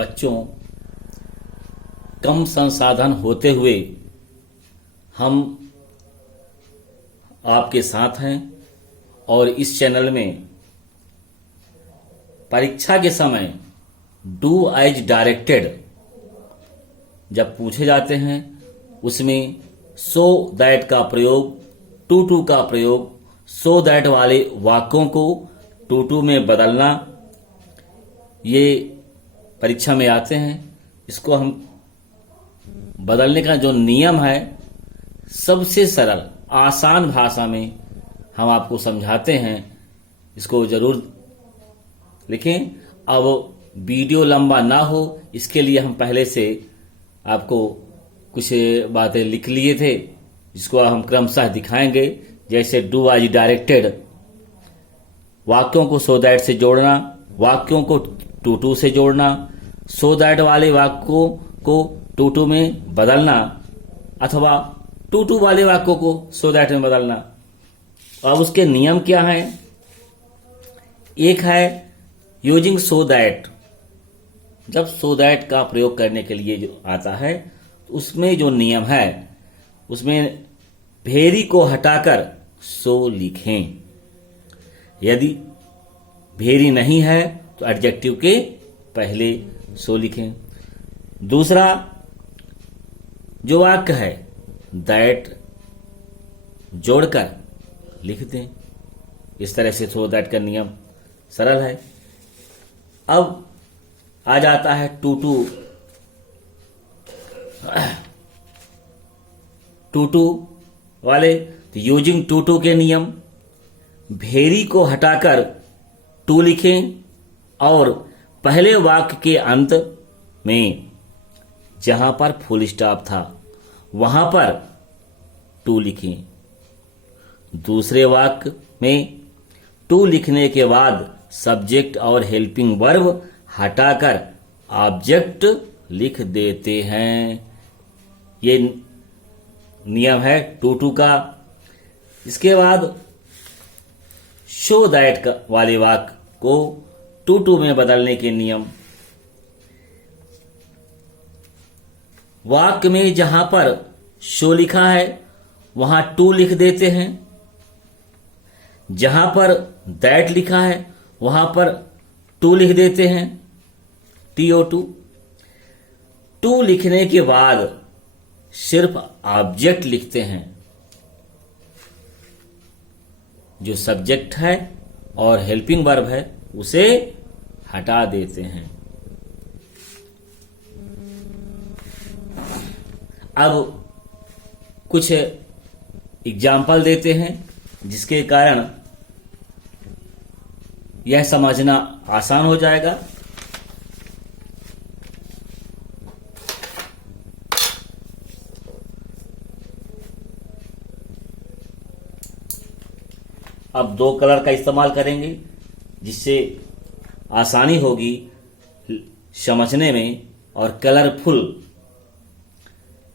बच्चों, कम संसाधन होते हुए हम आपके साथ हैं और इस चैनल में परीक्षा के समय डू एज डायरेक्टेड जब पूछे जाते हैं उसमें सो दैट का प्रयोग, टू का प्रयोग, सो दैट वाले वाक्यों को टू में बदलना, ये परीक्षा में आते हैं। इसको हम बदलने का जो नियम है सबसे सरल आसान भाषा में हम आपको समझाते हैं, इसको जरूर लिखें। अब वीडियो लंबा ना हो इसके लिए हम पहले से आपको कुछ बातें लिख लिए थे जिसको हम क्रमशः दिखाएंगे। जैसे डू एज डायरेक्टेड, वाक्यों को सो दैट से जोड़ना, वाक्यों को टू से जोड़ना, सो दैट वाले वाक्यों को टू में बदलना अथवा टू वाले वाक्यों को सो दैट में बदलना। अब उसके नियम क्या हैं? एक है यूजिंग सो दैट। जब सो दैट का प्रयोग करने के लिए जो आता है उसमें जो नियम है उसमें भेरी को हटाकर सो लिखें। यदि भेरी नहीं है तो एडजेक्टिव के पहले सो लिखें। दूसरा जो वाक्य है दैट जोड़कर लिख दें। इस तरह से सो दैट का नियम सरल है। अब आ जाता है टू वाले। तो यूजिंग टू के नियम, भेरी को हटाकर टू लिखें और पहले वाक्य के अंत में जहां पर फुल स्टॉप था वहां पर टू लिखें। दूसरे वाक्य में टू लिखने के बाद सब्जेक्ट और हेल्पिंग वर्ब हटाकर ऑब्जेक्ट लिख देते हैं। ये नियम है टू का। इसके बाद शो दैट वाले वाक्य को टू में बदलने के नियम। वाक्य में जहां पर शो लिखा है वहां टू लिख देते हैं, जहां पर दैट लिखा है वहां पर टू लिख देते हैं, TO2। टू लिखने के बाद सिर्फ ऑब्जेक्ट लिखते हैं, जो सब्जेक्ट है और हेल्पिंग वर्ब है उसे हटा देते हैं। अब कुछ एग्जाम्पल देते हैं जिसके कारण यह समझना आसान हो जाएगा। अब दो कलर का इस्तेमाल करेंगे जिससे आसानी होगी समझने में और कलरफुल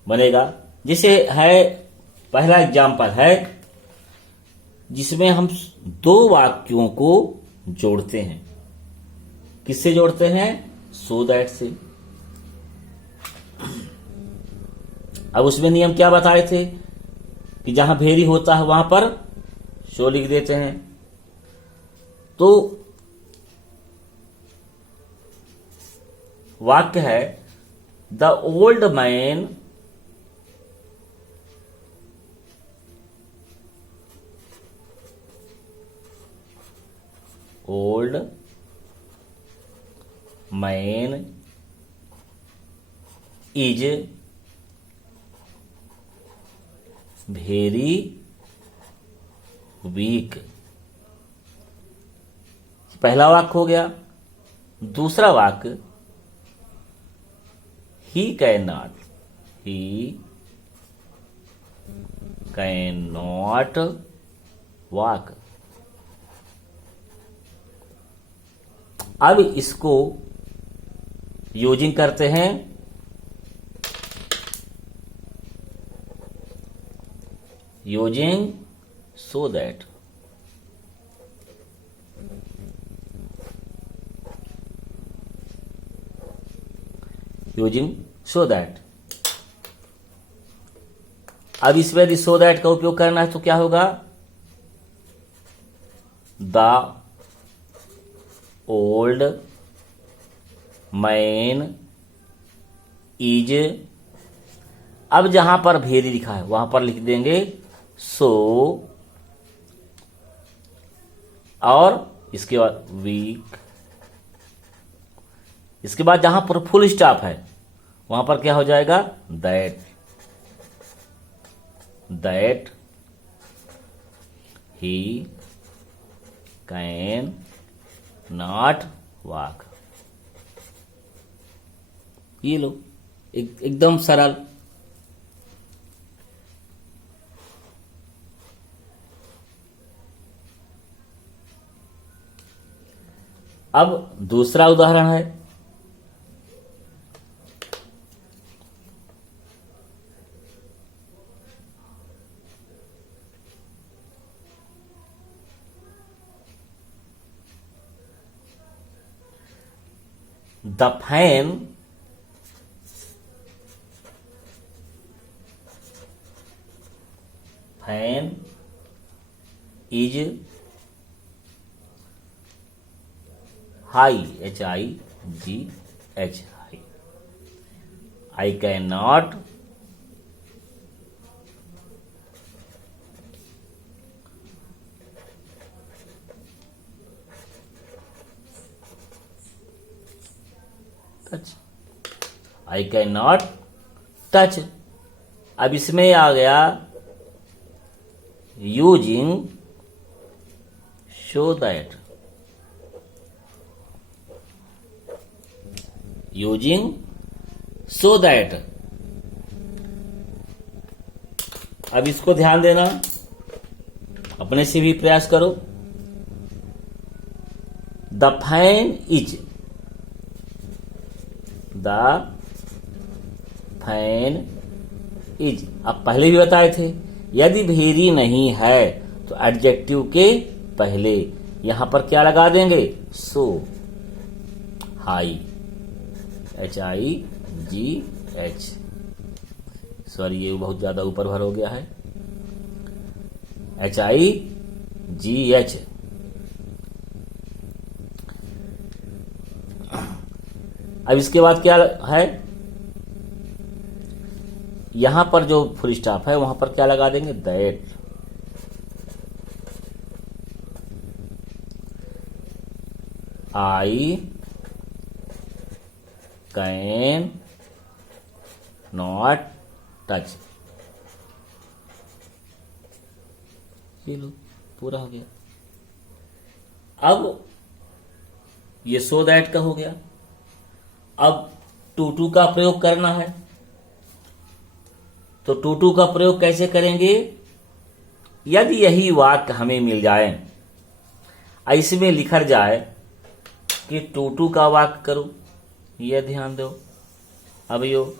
बनेगा। जैसे है पहला एग्जाम्पल है जिसमें हम दो वाक्यों को जोड़ते हैं। किससे जोड़ते हैं? सो दैट से। अब उसमें नियम क्या बताए थे कि जहां भेरी होता है वहां पर शो लिख देते हैं। तो वाक्य है the old man is very weak. पहला वाक्य हो गया। दूसरा वाक्य ही कैन नॉट वॉक। अब इसको यूजिंग करते हैं using so that. Using so that. अब इसमें यदि सो दैट का उपयोग करना है तो क्या होगा, द ओल्ड मैन इज, अब जहां पर भेरी लिखा है वहां पर लिख देंगे सो, और इसके बाद वीक, इसके बाद जहां पर फुल स्टॉप है वहां पर क्या हो जाएगा, that he can not walk. ये लो, एकदम सरल। अब दूसरा उदाहरण है, the fan is high, HIGH, high. I can not touch, I can not touch. अब इसमें आ गया using so that, using so that. अब इसको ध्यान देना, अपने से भी प्रयास करो। The fan is, the fan is, अब पहले भी बताए थे यदि भेरी नहीं है तो एडजेक्टिव के पहले यहां पर क्या लगा देंगे, सो, हाई, HIGH। सॉरी, ये बहुत ज्यादा ऊपर भर हो गया है, HIGH। अब इसके बाद क्या है, यहां पर जो फुल स्टॉप है वहां पर क्या लगा देंगे, that. I can not touch. चलो, पूरा हो गया। अब ये सो दैट का हो गया। अब टू का प्रयोग करना है, तो टू का प्रयोग कैसे करेंगे, यदि यही वाक्य हमें मिल जाए, इसमें लिखा जाए कि टू का वाक्य करो, यह ध्यान दो। अब यो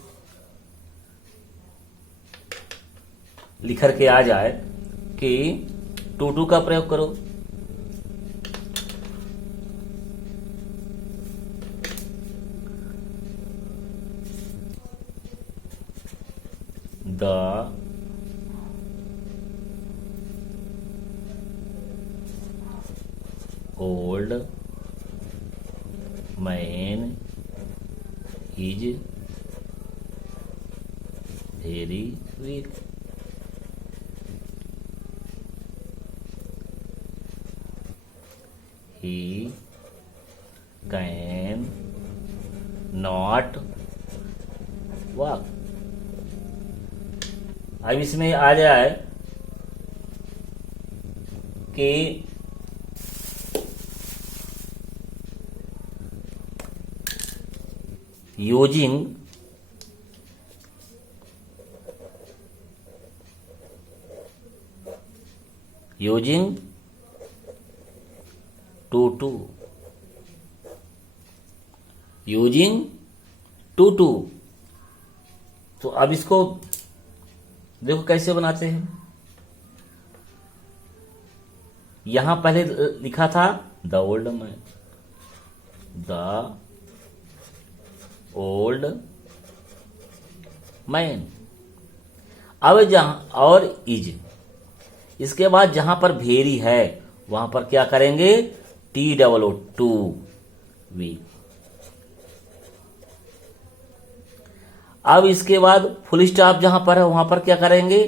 लिखर के आ जाए कि टू का प्रयोग करो, the old man is very weak. He can not walk. अब इसमें आ जाए कि यूजिंग टू, यूजिंग टू। तो अब इसको देखो कैसे बनाते हैं। यहां पहले लिखा था the old man, the old man. अब जहां और इज, इसके बाद जहां पर भेरी है वहां पर क्या करेंगे, TOO टू, वीक। अब इसके बाद फुल स्टॉप जहां पर है वहां पर क्या करेंगे,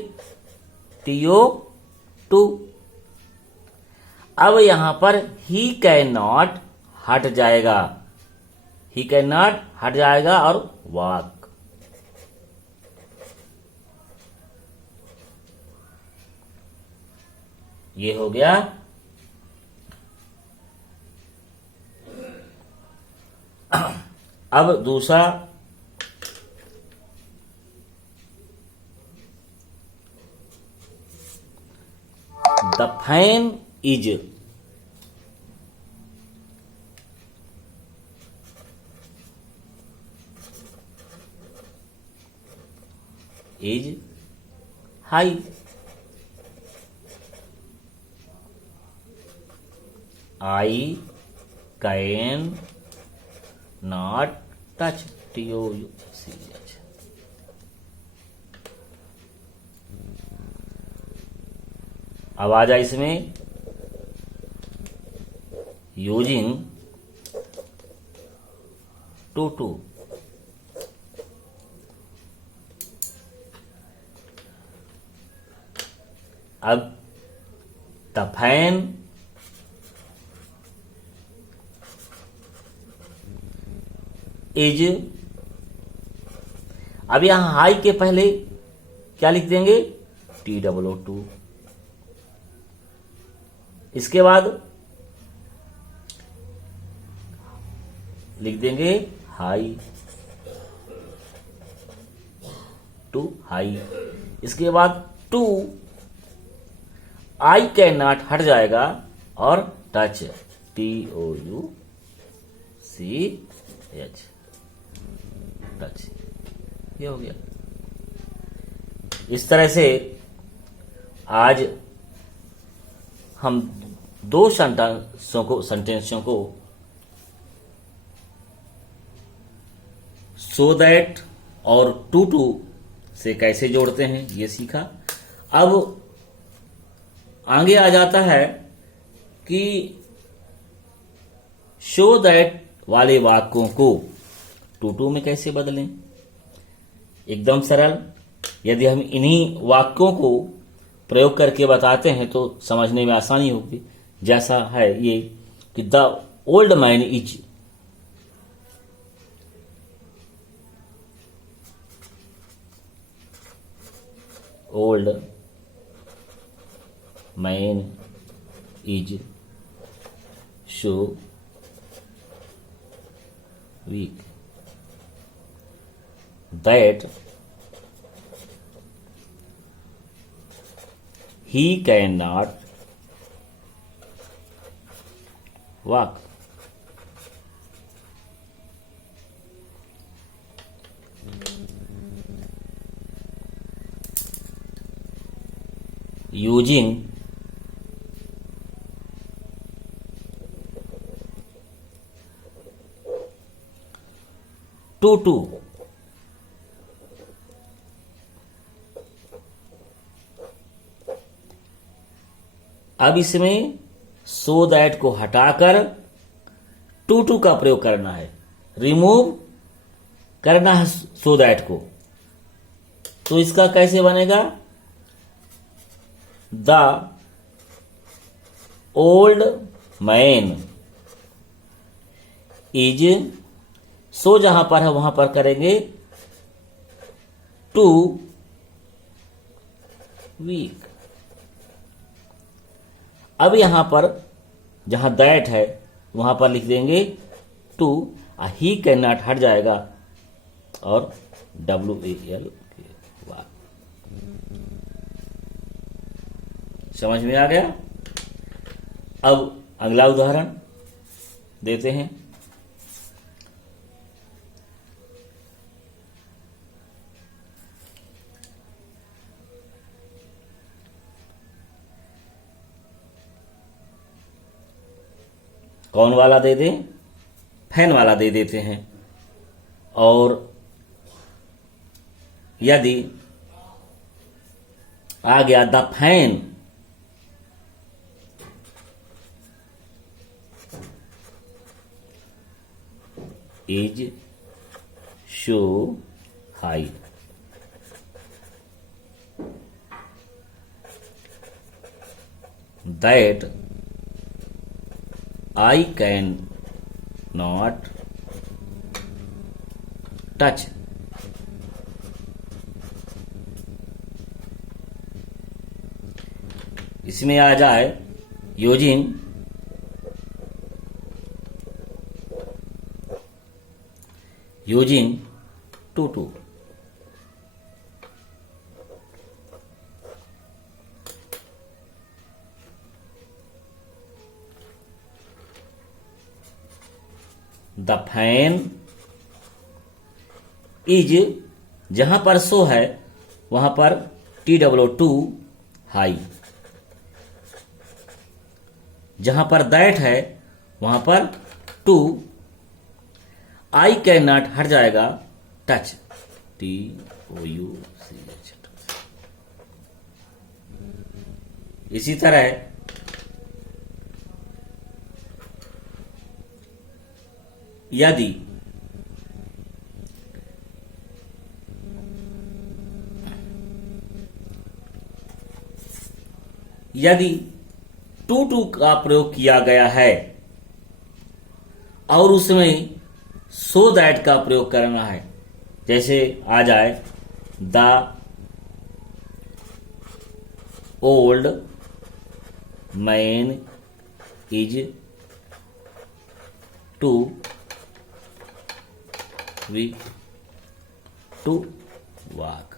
TO टू। अब यहां पर ही कैन नॉट हट जाएगा, ही कैन नॉट हट जाएगा और वॉक। ये हो गया। अब दूसरा, the fan is, high. I can not touch, TOUCH। अब आ जाए इसमें यूजिंग टू। अब द फैन इज, अब यहां हाई के पहले क्या लिख देंगे, TOO टू। इसके बाद लिख देंगे हाई, टू हाई। इसके बाद टू, आई कैन नॉट हट जाएगा और टच, TOUCH, टच। ये हो गया। इस तरह से आज हम दो सेंटेंसों को सो दैट और टू से कैसे जोड़ते हैं ये सीखा। अब आगे आ जाता है कि शो दैट वाले वाक्यों को टू में कैसे बदलें। एकदम सरल, यदि हम इन्हीं वाक्यों को प्रयोग करके बताते हैं तो समझने में आसानी होगी। जैसा है ये कि the old man is, old man is so weak that he cannot walk. Using to अब इसमें सो दैट को हटाकर टू का प्रयोग करना है, रिमूव करना है सो दैट को। तो इसका कैसे बनेगा, द ओल्ड मैन इज, सो जहां पर है वहां पर करेंगे टू वीक। अब यहां पर जहां दैट है वहां पर लिख देंगे टू, ही कैन नॉट हट जाएगा और WAL। समझ में आ गया। अब अगला उदाहरण देते हैं। कौन वाला दे दें, फैन वाला दे देते हैं। और यदि आ गया the fan is so high, that I can not touch. इसमें आ जाए using too to. The fan is, जहां पर सो है वहां पर TW2 हाई, जहां पर दैट है वहां पर टू, आई कैन नॉट हट जाएगा टच, TOUCH। इसी तरह यदि टू टू का प्रयोग किया गया है और उसमें सो दैट का प्रयोग करना है, जैसे आ जाए the old man is too weak to walk,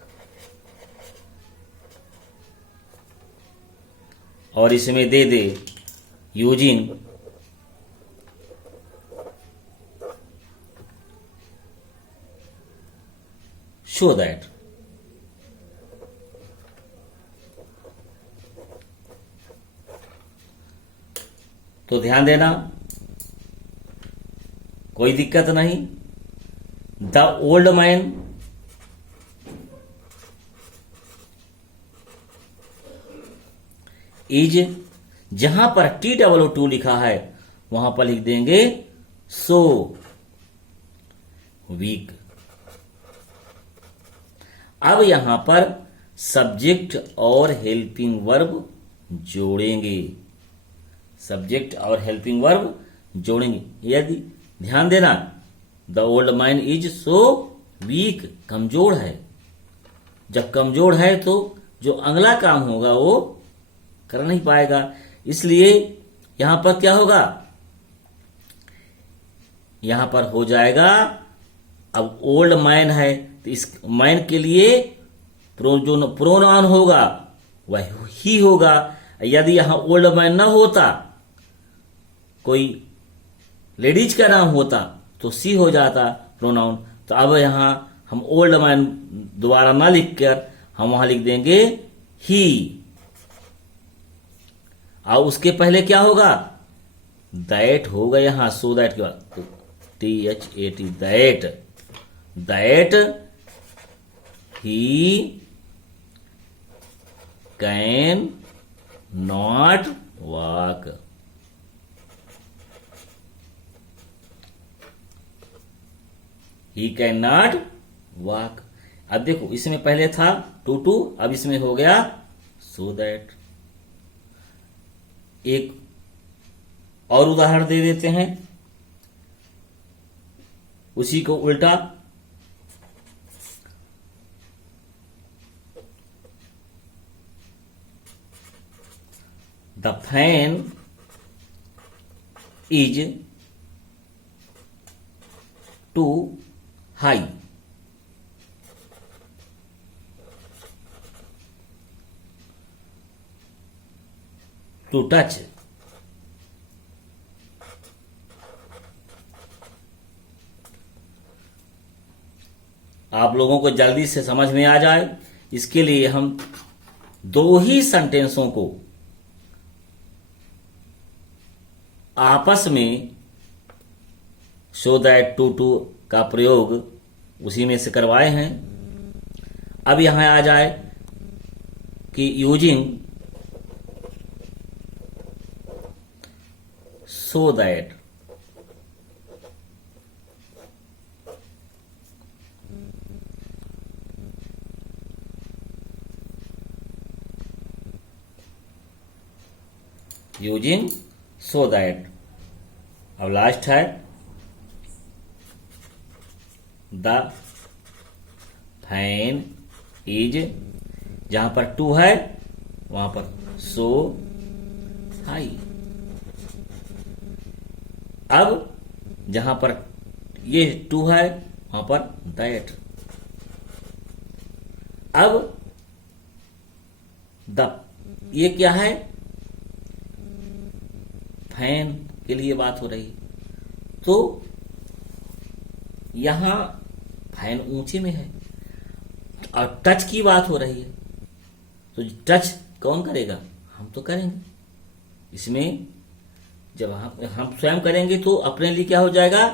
और इसमें दे दे यूजिंग शो दैट। तो ध्यान देना, कोई दिक्कत नहीं। द ओल्ड मैन इज, जहां पर TW2 लिखा है वहां पर लिख देंगे सो वीक। अब यहां पर सब्जेक्ट और हेल्पिंग वर्ब जोड़ेंगे, सब्जेक्ट और हेल्पिंग वर्ब जोड़ेंगे। यदि ध्यान देना, the old man is so weak, कमजोर है। जब कमजोर है तो जो अगला काम होगा वो कर नहीं पाएगा, इसलिए यहां पर क्या होगा, यहां पर हो जाएगा, अब ओल्ड मैन है तो इस मैन के लिए जो प्रोनाउन होगा वह ही होगा। यदि यहां ओल्ड मैन ना होता, कोई लेडीज का नाम होता तो सी हो जाता प्रोनाउन। तो अब यहां हम ओल्ड मैन दोबारा ना लिखकर हम वहां लिख देंगे ही, और उसके पहले क्या होगा, दैट होगा यहां, सो दैट के बाद THAT, that he can not walk. He can not walk. अब देखो, इसमें पहले था टू, अब इसमें हो गया सो दैट। एक और उदाहरण दे देते हैं, उसी को उल्टा। The fan is too high, to touch. आप लोगों को जल्दी से समझ में आ जाए, इसके लिए हम दो ही सेंटेंसों को आपस में सो दैट टू का प्रयोग उसी में से करवाए हैं। अब यहां आ जाए कि using so that using so that. अब लास्ट है द फैन इज, जहां पर टू है वहां पर सो हाई। अब जहां पर ये टू है वहां पर दैट। अब द ये क्या है, फैन के लिए बात हो रही है, तो यहां फैन ऊंचे में है और टच की बात हो रही है, तो टच कौन करेगा, हम तो करेंगे। इसमें जब हम स्वयं करेंगे तो अपने लिए क्या हो जाएगा,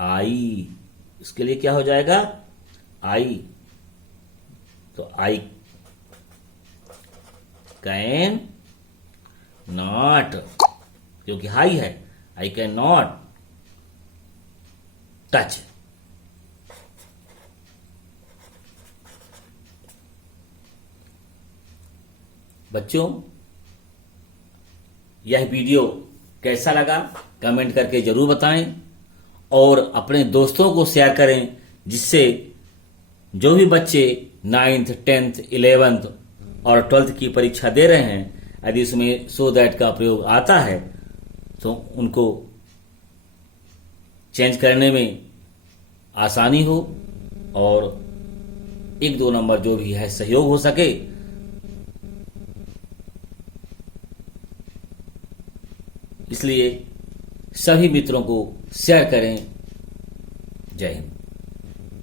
आई। इसके लिए क्या हो जाएगा, आई। तो आई कैन नॉट, क्योंकि हाई है, आई कैन नॉट टच। बच्चों, यह वीडियो कैसा लगा कमेंट करके जरूर बताएं और अपने दोस्तों को शेयर करें, जिससे जो भी बच्चे 9th 10th 11th और 12th की परीक्षा दे रहे हैं, यदि उसमें सो दैट का प्रयोग आता है तो उनको चेंज करने में आसानी हो और 1-2 नंबर जो भी है सहयोग हो सके। इसलिए सभी मित्रों को शेयर करें। जय हिंद।